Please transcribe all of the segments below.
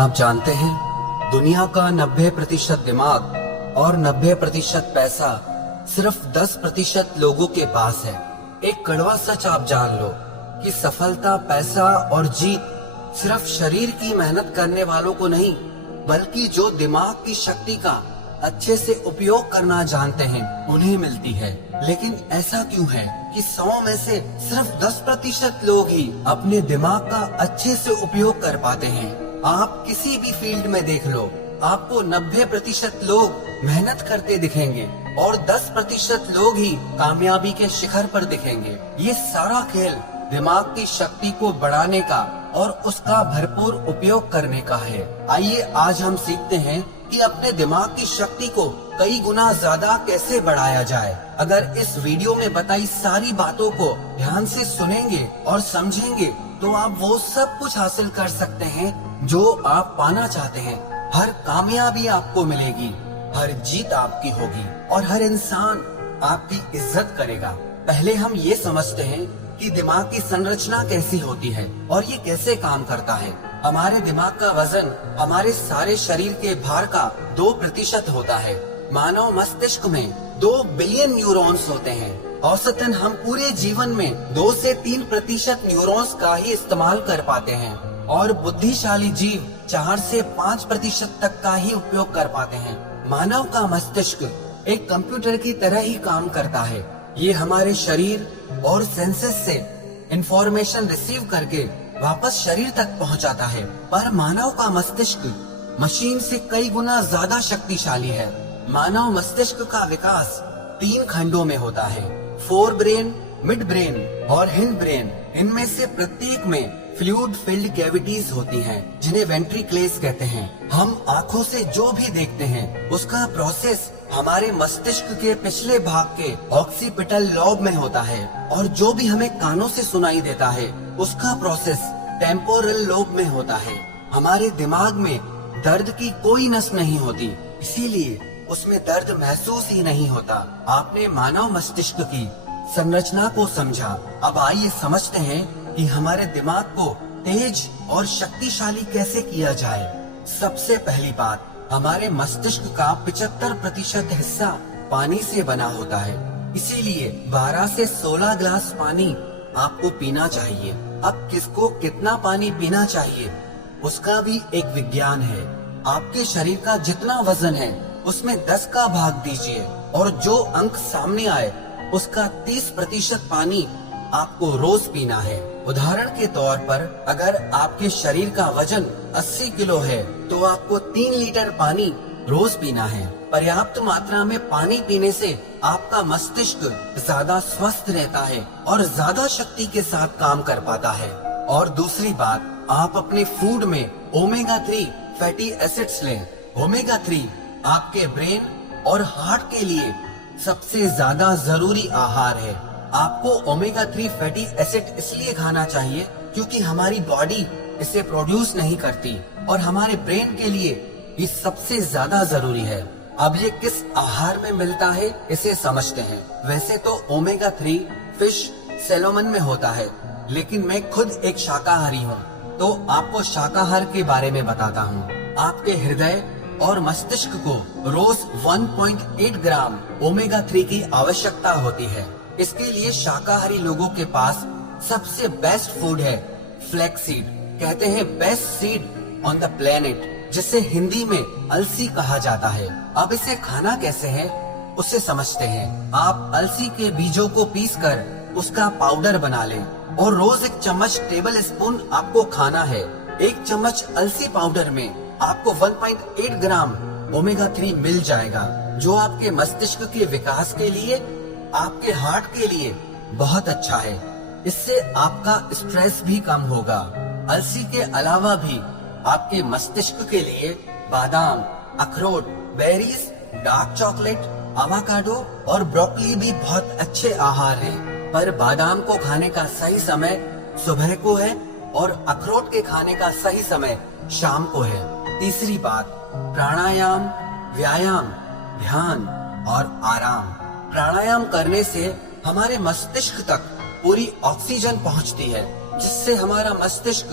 क्या आप जानते हैं दुनिया का 90% दिमाग और 90% पैसा सिर्फ 10% लोगों के पास है। एक कड़वा सच आप जान लो कि सफलता, पैसा और जीत सिर्फ शरीर की मेहनत करने वालों को नहीं, बल्कि जो दिमाग की शक्ति का अच्छे से उपयोग करना जानते हैं उन्हें मिलती है। लेकिन ऐसा क्यों है कि 100 में से सिर्फ 10% लोग ही अपने दिमाग का अच्छे से उपयोग कर पाते हैं। आप किसी भी फील्ड में देख लो, आपको 90% लोग मेहनत करते दिखेंगे और 10% लोग ही कामयाबी के शिखर पर दिखेंगे। ये सारा खेल दिमाग की शक्ति को बढ़ाने का और उसका भरपूर उपयोग करने का है। आइए आज हम सीखते हैं कि अपने दिमाग की शक्ति को कई गुना ज्यादा कैसे बढ़ाया जाए। अगर इस वीडियो में बताई सारी बातों को ध्यान से सुनेंगे और समझेंगे तो आप वो सब कुछ हासिल कर सकते हैं जो आप पाना चाहते हैं। हर कामयाबी आपको मिलेगी, हर जीत आपकी होगी और हर इंसान आपकी इज्जत करेगा। पहले हम ये समझते हैं कि दिमाग की संरचना कैसी होती है और ये कैसे काम करता है। हमारे दिमाग का वजन हमारे सारे शरीर के भार का 2% होता है। मानव मस्तिष्क में 2 बिलियन न्यूरॉन्स होते हैं। औसतन हम पूरे जीवन में 2 से 3% न्यूरॉन्स का ही इस्तेमाल कर पाते हैं और बुद्धिशाली जीव 4 से 5% तक का ही उपयोग कर पाते हैं। मानव का मस्तिष्क एक कंप्यूटर की तरह ही काम करता है। ये हमारे शरीर और सेंसेस से इंफॉर्मेशन रिसीव करके वापस शरीर तक पहुंचाता है। पर मानव का मस्तिष्क मशीन से कई गुना ज्यादा शक्तिशाली है। मानव मस्तिष्क का विकास 3 खंडों में होता है, फोर ब्रेन, मिड ब्रेन और हिंड ब्रेन। इनमें से प्रत्येक में फ्लूइड फिल्ड कैविटीज होती हैं, जिन्हें वेंट्रिकल्स कहते हैं। हम आँखों से जो भी देखते हैं उसका प्रोसेस हमारे मस्तिष्क के पिछले भाग के ऑक्सीपिटल लॉब में होता है और जो भी हमें कानों से सुनाई देता है उसका प्रोसेस टेम्पोरल लोब में होता है। हमारे दिमाग में दर्द की कोई नस नहीं होती, इसीलिए उसमें दर्द महसूस ही नहीं होता। आपने मानव मस्तिष्क की संरचना को समझा। अब आइए समझते हैं कि हमारे दिमाग को तेज और शक्तिशाली कैसे किया जाए। सबसे पहली बात, हमारे मस्तिष्क का 75% हिस्सा पानी से बना होता है, इसीलिए 12 से 16 गिलास पानी आपको पीना चाहिए। अब किसको कितना पानी पीना चाहिए उसका भी एक विज्ञान है। आपके शरीर का जितना वजन है उसमें 10 का भाग दीजिए और जो अंक सामने आए उसका 30% पानी आपको रोज पीना है। उदाहरण के तौर पर अगर आपके शरीर का वजन 80 किलो है तो आपको 3 लीटर पानी रोज पीना है। पर्याप्त मात्रा में पानी पीने से आपका मस्तिष्क ज्यादा स्वस्थ रहता है और ज्यादा शक्ति के साथ काम कर पाता है। और दूसरी बात, आप अपने फूड में ओमेगा 3 फैटी एसिड्स लें। ओमेगा 3 आपके ब्रेन और हार्ट के लिए सबसे ज्यादा जरूरी आहार है। आपको ओमेगा 3 फैटी एसिड इसलिए खाना चाहिए क्योंकि हमारी बॉडी इसे प्रोड्यूस नहीं करती और हमारे ब्रेन के लिए ये सबसे ज्यादा जरूरी है। अब ये किस आहार में मिलता है इसे समझते हैं। वैसे तो ओमेगा 3 फिश, सैल्मन में होता है, लेकिन मैं खुद एक शाकाहारी हूँ तो आपको शाकाहार के बारे में बताता हूँ। आपके हृदय और मस्तिष्क को रोज 1.8 ग्राम ओमेगा 3 की आवश्यकता होती है। इसके लिए शाकाहारी लोगों के पास सबसे बेस्ट फूड है फ्लैक्स सीड। कहते हैं best seed on the planet, जिसे हिंदी में अलसी कहा जाता है। अब इसे खाना कैसे है उसे समझते हैं। आप अलसी के बीजों को पीसकर उसका पाउडर बना लें और रोज 1 चम्मच टेबल स्पून आपको खाना है। 1 चम्मच अलसी पाउडर में आपको 1.8 ग्राम ओमेगा 3 मिल जाएगा, जो आपके मस्तिष्क के विकास के लिए, आपके हार्ट के लिए बहुत अच्छा है। इससे आपका स्ट्रेस भी कम होगा। अलसी के अलावा भी आपके मस्तिष्क के लिए बादाम, अखरोट, बेरीज, डार्क चॉकलेट, एवोकाडो और ब्रोकली भी बहुत अच्छे आहार हैं। पर बादाम को खाने का सही समय सुबह को है और अखरोट के खाने का सही समय शाम को है। तीसरी बात, प्राणायाम, व्यायाम, ध्यान और आराम। प्राणायाम करने से हमारे मस्तिष्क तक पूरी ऑक्सीजन पहुंचती है, जिससे हमारा मस्तिष्क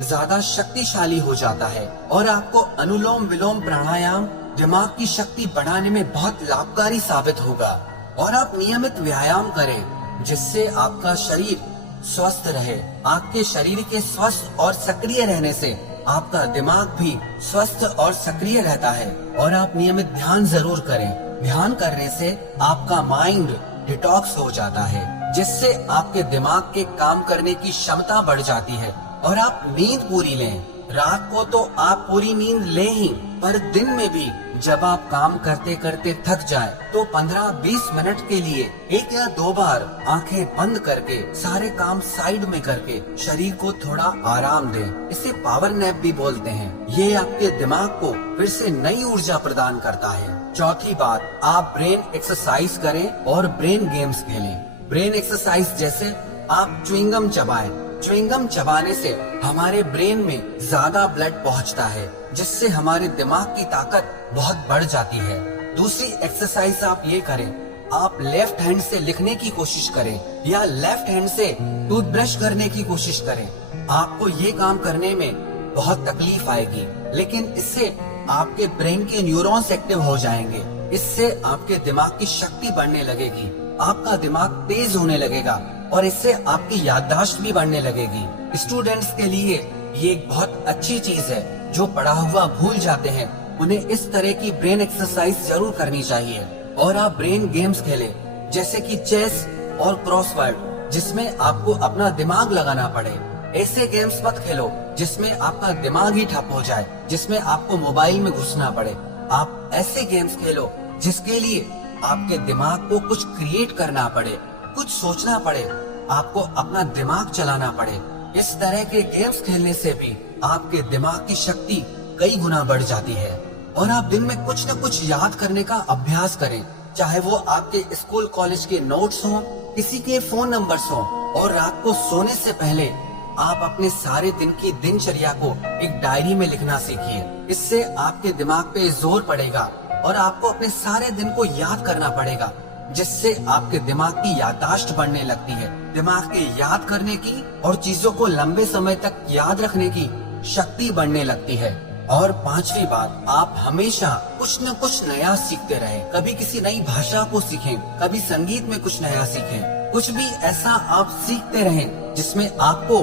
ज्यादा शक्तिशाली हो जाता है और आपको अनुलोम विलोम प्राणायाम दिमाग की शक्ति बढ़ाने में बहुत लाभकारी साबित होगा। और आप नियमित व्यायाम करें जिससे आपका शरीर स्वस्थ रहे। आपके शरीर के स्वस्थ और सक्रिय रहने से आपका दिमाग भी स्वस्थ और सक्रिय रहता है। और आप नियमित ध्यान जरूर करें। ध्यान करने से आपका माइंड डिटॉक्स हो जाता है जिससे आपके दिमाग के काम करने की क्षमता बढ़ जाती है। और आप नींद पूरी लें। रात को तो आप पूरी नींद लें ही, पर दिन में भी जब आप काम करते करते थक जाए तो 15-20 मिनट के लिए 1 या 2 बार आंखें बंद करके सारे काम साइड में करके शरीर को थोड़ा आराम दें। इसे पावर नैप भी बोलते हैं। ये आपके दिमाग को फिर से नई ऊर्जा प्रदान करता है। चौथी बात, आप ब्रेन एक्सरसाइज करें और ब्रेन गेम्स खेलें। ब्रेन एक्सरसाइज जैसे आप च्युइंगम चबाएं। च्युइंगम चबाने से हमारे ब्रेन में ज्यादा ब्लड पहुंचता है जिससे हमारे दिमाग की ताकत बहुत बढ़ जाती है। दूसरी एक्सरसाइज आप ये करें, आप लेफ्ट हैंड से लिखने की कोशिश करें या लेफ्ट हैंड से टूथब्रश करने की कोशिश करें। आपको ये काम करने में बहुत तकलीफ आएगी, लेकिन इससे आपके ब्रेन के न्यूरॉन्स एक्टिव हो जाएंगे। इससे आपके दिमाग की शक्ति बढ़ने लगेगी, आपका दिमाग तेज होने लगेगा और इससे आपकी याददाश्त भी बढ़ने लगेगी। स्टूडेंट्स के लिए ये एक बहुत अच्छी चीज है। जो पढ़ा हुआ भूल जाते हैं उन्हें इस तरह की ब्रेन एक्सरसाइज जरूर करनी चाहिए। और आप ब्रेन गेम्स खेलें जैसे कि चेस और क्रॉसवर्ड जिसमें आपको अपना दिमाग लगाना पड़े। ऐसे गेम्स मत खेलो जिसमें आपका दिमाग ही ठप हो जाए, जिसमें आपको मोबाइल में घुसना पड़े। आप ऐसे गेम्स खेलो जिसके लिए आपके दिमाग को कुछ क्रिएट करना पड़े, कुछ सोचना पड़े, आपको अपना दिमाग चलाना पड़े। इस तरह के गेम्स खेलने से भी आपके दिमाग की शक्ति कई गुना बढ़ जाती है। और आप दिन में कुछ न कुछ याद करने का अभ्यास करें, चाहे वो आपके स्कूल कॉलेज के नोट्स हों, किसी के फोन नंबर्स हों। और रात को सोने से पहले आप अपने सारे दिन की दिनचर्या को एक डायरी में लिखना सीखिए। इससे आपके दिमाग पे जोर पड़ेगा और आपको अपने सारे दिन को याद करना पड़ेगा, जिससे आपके दिमाग की याददाश्त बढ़ने लगती है। दिमाग के याद करने की और चीजों को लंबे समय तक याद रखने की शक्ति बढ़ने लगती है। और पांचवी बात, आप हमेशा कुछ न कुछ नया सीखते रहें। कभी किसी नई भाषा को सीखें, कभी संगीत में कुछ नया सीखें। कुछ भी ऐसा आप सीखते रहें जिसमें आपको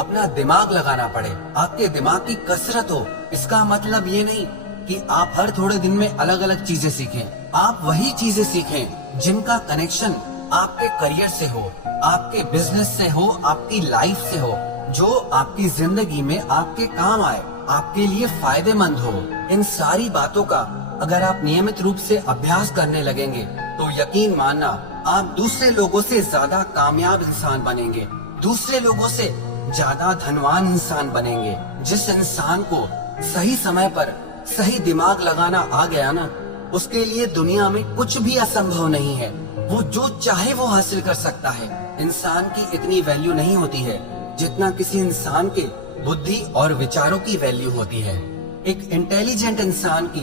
अपना दिमाग लगाना पड़े, आपके दिमाग की कसरत हो। इसका मतलब ये नहीं कि आप हर थोड़े दिन में अलग अलग चीजें सीखें। आप वही चीजें सीखें जिनका कनेक्शन आपके करियर से हो, आपके बिजनेस से हो, आपकी लाइफ से हो, जो आपकी जिंदगी में आपके काम आए, आपके लिए फायदेमंद हो। इन सारी बातों का अगर आप नियमित रूप से अभ्यास करने लगेंगे तो यकीन मानना आप दूसरे लोगों से ज्यादा कामयाब इंसान बनेंगे, दूसरे लोगों से ज्यादा धनवान इंसान बनेंगे। जिस इंसान को सही समय पर सही दिमाग लगाना आ गया ना, उसके लिए दुनिया में कुछ भी असंभव नहीं है। वो जो चाहे वो हासिल कर सकता है। इंसान की इतनी वैल्यू नहीं होती है जितना किसी इंसान के बुद्धि और विचारों की वैल्यू होती है। एक इंटेलिजेंट इंसान की,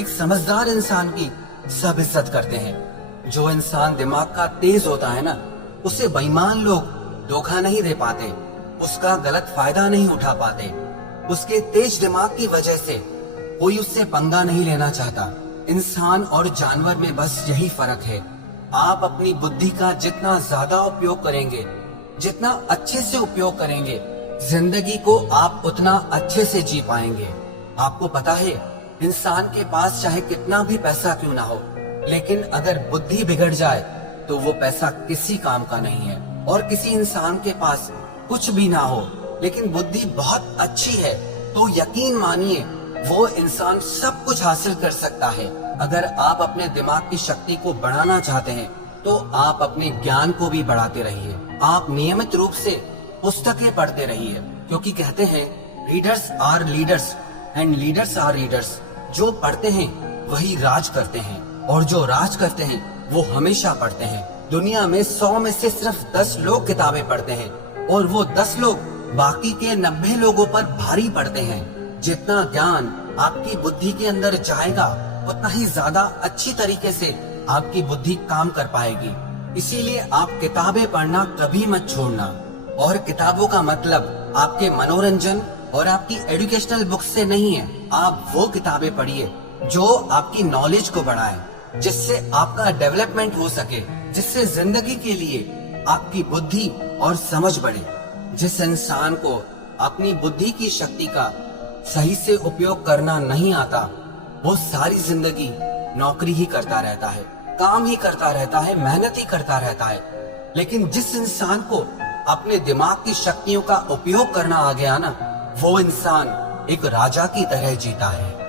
एक समझदार इंसान की सब इज्जत करते हैं। जो इंसान दिमाग का तेज होता है ना, उसे बेईमान लोग धोखा नहीं दे पाते, उसका गलत फायदा नहीं उठा पाते। उसके तेज दिमाग की वजह से कोई उससे पंगा नहीं लेना चाहता। इंसान और जानवर में बस यही फर्क है। आप अपनी बुद्धि का जितना ज्यादा उपयोग करेंगे, जितना अच्छे से उपयोग करेंगे, जिंदगी को आप उतना अच्छे से जी पाएंगे। आपको पता है, इंसान के पास चाहे कितना भी पैसा क्यों ना हो, लेकिन अगर बुद्धि बिगड़ जाए तो वो पैसा किसी काम का नहीं है। और किसी इंसान के पास कुछ भी ना हो लेकिन बुद्धि बहुत अच्छी है तो यकीन मानिए वो इंसान सब कुछ हासिल कर सकता है। अगर आप अपने दिमाग की शक्ति को बढ़ाना चाहते हैं तो आप अपने ज्ञान को भी बढ़ाते रहिए। आप नियमित रूप से पुस्तकें पढ़ते रहिए, क्योंकि कहते हैं readers are leaders and leaders are readers. जो पढ़ते हैं वही राज करते हैं और जो राज करते हैं वो हमेशा पढ़ते हैं। दुनिया में 100 में से सिर्फ 10 लोग किताबें पढ़ते हैं और वो 10 लोग बाकी के 90 लोगों पर भारी पड़ते हैं। जितना ज्ञान आपकी बुद्धि के अंदर जाएगा उतना ही ज्यादा अच्छी तरीके से आपकी बुद्धि काम कर पाएगी। इसीलिए आप किताबें पढ़ना कभी मत छोड़ना। और किताबों का मतलब आपके मनोरंजन और आपकी एजुकेशनल बुक से नहीं है। आप वो किताबें पढ़िए जो आपकी नॉलेज को बढ़ाए, जिससे आपका डेवलपमेंट हो सके, जिससे जिंदगी के लिए आपकी बुद्धि और समझ बढ़े। जिस इंसान को अपनी बुद्धि की शक्ति का सही से उपयोग करना नहीं आता, वो सारी जिंदगी नौकरी ही करता रहता है, काम ही करता रहता है, मेहनत ही करता रहता है। लेकिन जिस इंसान को अपने दिमाग की शक्तियों का उपयोग करना आ गया ना, वो इंसान एक राजा की तरह जीता है।